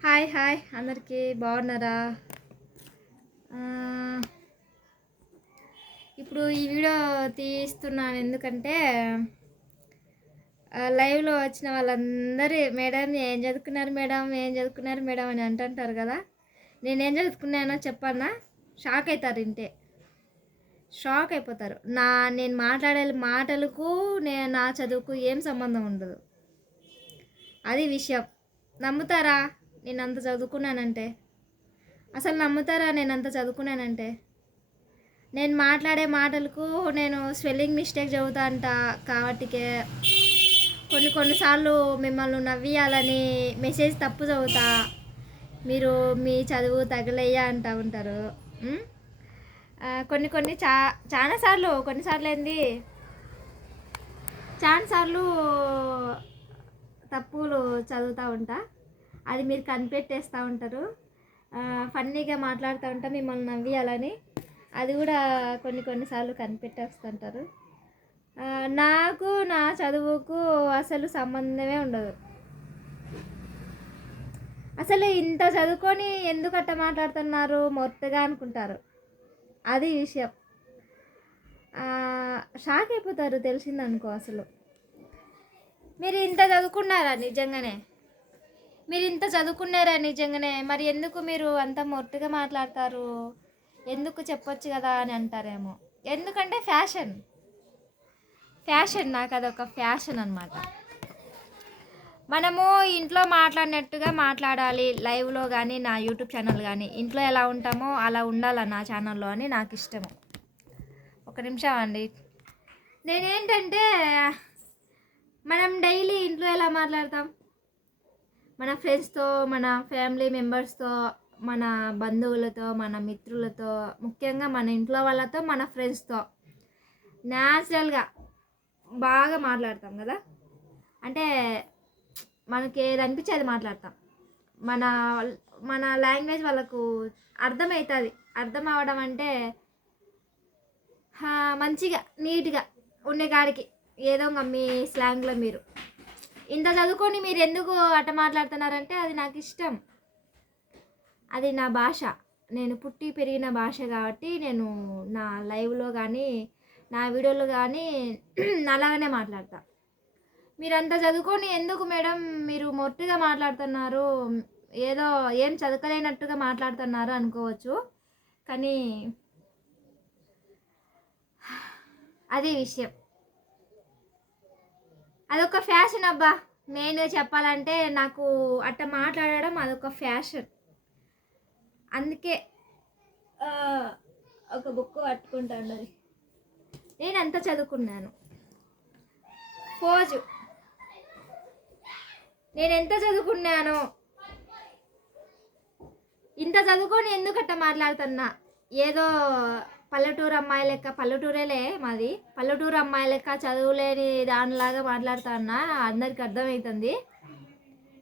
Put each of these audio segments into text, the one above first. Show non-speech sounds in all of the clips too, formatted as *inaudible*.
Hi hi. అందరికీ బాగున్నారా? ఇప్పుడు ఈ వీడియో తీస్తున్నాను ఎందుకంటే లైవ్లో వచ్చిన వాళ్ళందరూ మేడం ఏం చదువుకున్నారు మేడం? ఏం చదువుకున్నారు మేడం? అని అంటుంటారు కదా. నేనేం చదువుకున్నానో చెప్పన్నా. షాక్ అవుతారు ఇంటే షాక్ అయిపోతారు. నా నేను మాట్లాడే మాటలకు నేను నా చదువుకు ఏం సంబంధం ఉండదు. అది విషయం. నమ్ముతారా? నేను అంత చదువుకున్నానంటే? అసలు నమ్ముతారా నేను అంత చదువుకున్నానంటే? నేను మాట్లాడే మాటలకు నేను స్పెల్లింగ్ మిస్టేక్ చదువుతా అంట కాబట్టికే కొన్ని కొన్నిసార్లు మిమ్మల్ని నవ్వియాలని మెసేజ్ తప్పు చదువుతా. మీరు మీ చదువు తగిలయ్యా అంటూ ఉంటారు. కొన్ని కొన్ని చా చాలాసార్లు కొన్నిసార్లు ఏంది? చాలాసార్లు తప్పులు చదువుతూ ఉంటా. అది మీరు కనిపెట్టేస్తూ ఉంటారు. ఫన్నీగా మాట్లాడుతూ ఉంటాం మిమ్మల్ని నవ్వియాలని అది కూడా కొన్ని కొన్నిసార్లు కనిపెట్టేస్తుంటారు. నాకు నా చదువుకు అసలు సంబంధమే ఉండదు. అసలు ఇంత చదువుకొని ఎందుకు అట్ట మాట్లాడుతున్నారు? మొత్తగా అనుకుంటారు. అది విషయం. షాక్ అయిపోతారు తెలిసిందనుకో అసలు. మీరు ఇంత చదువుకున్నారా నిజంగానే? మీరు ఇంత చదువుకున్నారా నిజంగానే? మరి ఎందుకు మీరు అంత మొట్టుగా మాట్లాడతారు? ఎందుకు చెప్పొచ్చు కదా అని అంటారేమో. ఎందుకంటే ఫ్యాషన్. ఫ్యాషన్ నాకు అదొక ఫ్యాషన్ అనమాట మనము ఇంట్లో మాట్లాడినట్టుగా మాట్లాడాలి. లైవ్లో కానీ నా యూట్యూబ్ ఛానల్ కానీ ఇంట్లో ఎలా ఉంటామో అలా ఉండాలి నా ఛానల్లో అని నాకు ఇష్టము. ఒక నిమిషం అండి. నేనేంటంటే మనం డైలీ ఇంట్లో ఎలా మాట్లాడతాం? మన ఫ్రెండ్స్తో మన ఫ్యామిలీ మెంబర్స్తో మన బంధువులతో మన మిత్రులతో ముఖ్యంగా మన ఇంట్లో వాళ్ళతో మన ఫ్రెండ్స్తో న్యాచురల్గా బాగా మాట్లాడతాం కదా? అంటే మనకి ఏది అనిపించేది అది మాట్లాడతాం. మన మన లాంగ్వేజ్ వాళ్ళకు అర్థమవుతుంది అర్థం అవ్వడం అంటే మంచిగా నీట్గా ఉండే కాడికి. ఏదో ఇంకా మీ స్లాంగ్లో మీరు. ఇంత చదువుకొని మీరు ఎందుకు అట్ట మాట్లాడుతున్నారంటే అది నాకు ఇష్టం. అది నా భాష. నేను పుట్టి పెరిగిన భాష కాబట్టి నేను నా లైవ్లో కానీ నా వీడియోలో కానీ *clears throat* అలాగనే మాట్లాడతా. మీరంత చదువుకొని ఎందుకు మేడం మీరు మొట్టిగా మాట్లాడుతున్నారు? ఏదో ఏం చదువుకోలేనట్టుగా మాట్లాడుతున్నారు అనుకోవచ్చు. కానీ అది విషయం. అదొక ఫ్యాషన్ అబ్బా. నేను చెప్పాలంటే నాకు అట్ట మాట్లాడడం అదొక ఫ్యాషన్. అందుకే ఒక బుక్ పట్టుకుంటాను అది. నేను అంత చదువుకున్నాను? ఫోజు. నేను ఎంత చదువుకున్నానో? ఇంత చదువుకొని ఎందుకట్ట మాట్లాడుతున్నా? ఏదో పల్లెటూరు అమ్మాయి లెక్క పల్లెటూరేలే మాది. పల్లెటూరు అమ్మాయి లెక్క చదువులేని దానిలాగా మాట్లాడుతున్నా అందరికి అర్థమవుతుంది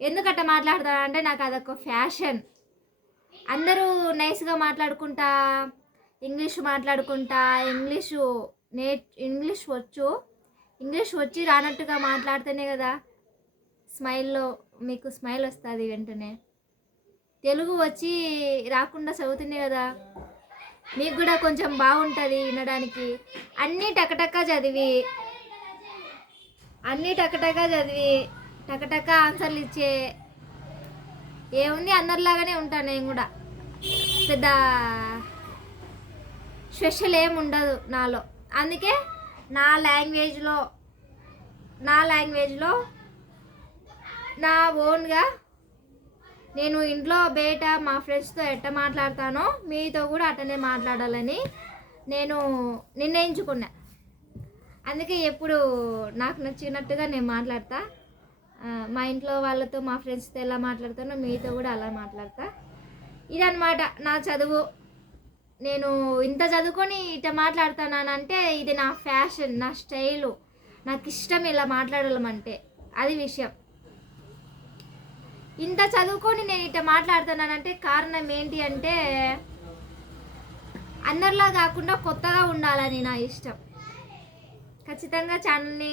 ఎందుకంటే మాట్లాడతాను అంటే నాకు అదొక ఫ్యాషన్. అందరూ నైస్గా మాట్లాడుకుంటా ఇంగ్లీష్ మాట్లాడుకుంటా ఇంగ్లీషు నే ఇంగ్లీష్ వచ్చు. ఇంగ్లీష్ వచ్చి రానట్టుగా మాట్లాడితేనే కదా స్మైల్లో మీకు స్మైల్ వస్తుంది వెంటనే. తెలుగు వచ్చి రాకుండా చదువుతుంది కదా. మీకు కూడా కొంచెం బాగుంటుంది వినడానికి. అన్నీ టకటకా చదివి అన్నీ టకటక చదివి టకటక్క ఆన్సర్లు ఇచ్చే ఏముంది అందరిలాగానే ఉంటాను నేను కూడా. పెద్ద స్పెషల్ ఏం ఉండదు నాలో. అందుకే నా లాంగ్వేజ్లో నా లాంగ్వేజ్లో నా ఓన్గా నేను ఇంట్లో బయట మా ఫ్రెండ్స్తో ఎట్ట మాట్లాడతానో మీతో కూడా అట్టనే మాట్లాడాలని నేను నిర్ణయించుకున్నా. అందుకే ఎప్పుడు నాకు నచ్చినట్టుగా నేను మాట్లాడతా. మా ఇంట్లో వాళ్ళతో మా ఫ్రెండ్స్తో ఎలా మాట్లాడతానో మీతో కూడా అలా మాట్లాడతా. ఇదనమాట నా చదువు. నేను ఇంత చదువుకొని ఇట మాట్లాడుతున్నానంటే ఇది నా ఫ్యాషన్ నా స్టైలు. నాకు ఇష్టం ఇలా మాట్లాడడం అంటే అది విషయం. ఇంత చదువుకొని నేను ఇట్లా మాట్లాడుతున్నానంటే కారణం ఏంటి అంటే అందరిలా కాకుండా కొత్తగా ఉండాలని నా ఇష్టం. ఖచ్చితంగా ఛానల్ని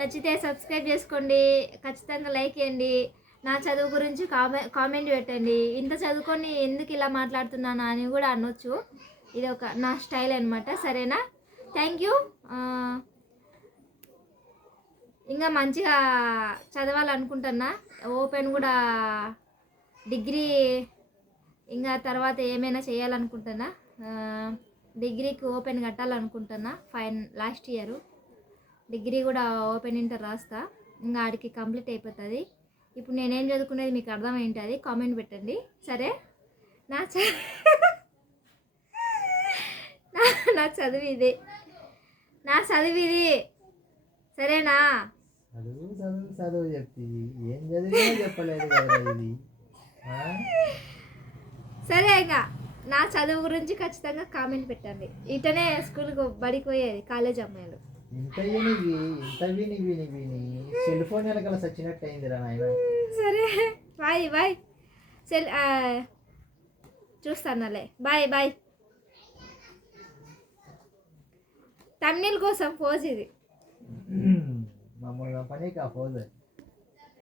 నచ్చితే సబ్స్క్రైబ్ చేసుకోండి ఖచ్చితంగా లైక్ చేయండి నా చదువు గురించి కామె కామెంట్ పెట్టండి. ఇంత చదువుకొని ఎందుకు ఇలా మాట్లాడుతున్నాను అని కూడా అనొచ్చు. ఇది ఒక నా స్టైల్ అనమాట సరేనా? Thank you. ఇంకా మంచిగా చదవాలనుకుంటున్నా. ఓపెన్ కూడా డిగ్రీ ఇంకా తర్వాత ఏమైనా చేయాలనుకుంటున్నా. డిగ్రీకి ఓపెన్ కట్టాలనుకుంటున్నా ఫైన్ లాస్ట్ ఇయర్. డిగ్రీ కూడా ఓపెన్ ఇంటర్ రాస్తా. ఇంకా ఆడికి కంప్లీట్ అయిపోతుంది. ఇప్పుడు నేనేం చదువుకునేది మీకు అర్థమైంది అది కామెంట్ పెట్టండి. సరే? నా చ నా- నా చదువు ఇది. నా చదువు ఇది. సరేనా? చదువు చదువు చదువు చెప్తి. ఏం చదివినా చెప్పలేదు కదా ఇది? సరే ఇంకా నా చదువు గురించి ఖచ్చితంగా కామెంట్ పెట్టండి. ఇటనే స్కూల్కి బడికి పోయేది కాలేజ్ అమ్మాయిలు. ఇంత వినివి ఇంత విని విని విని. సెల్ ఫోన్ వెనకాల సచ్చినట్టు అయిందిరా నాయన సరే. Bye bye. Cell చూస్తానులే. Bye bye. Tamil కోసం పోజ్ ఇది. 守りのパニックはフォーズ。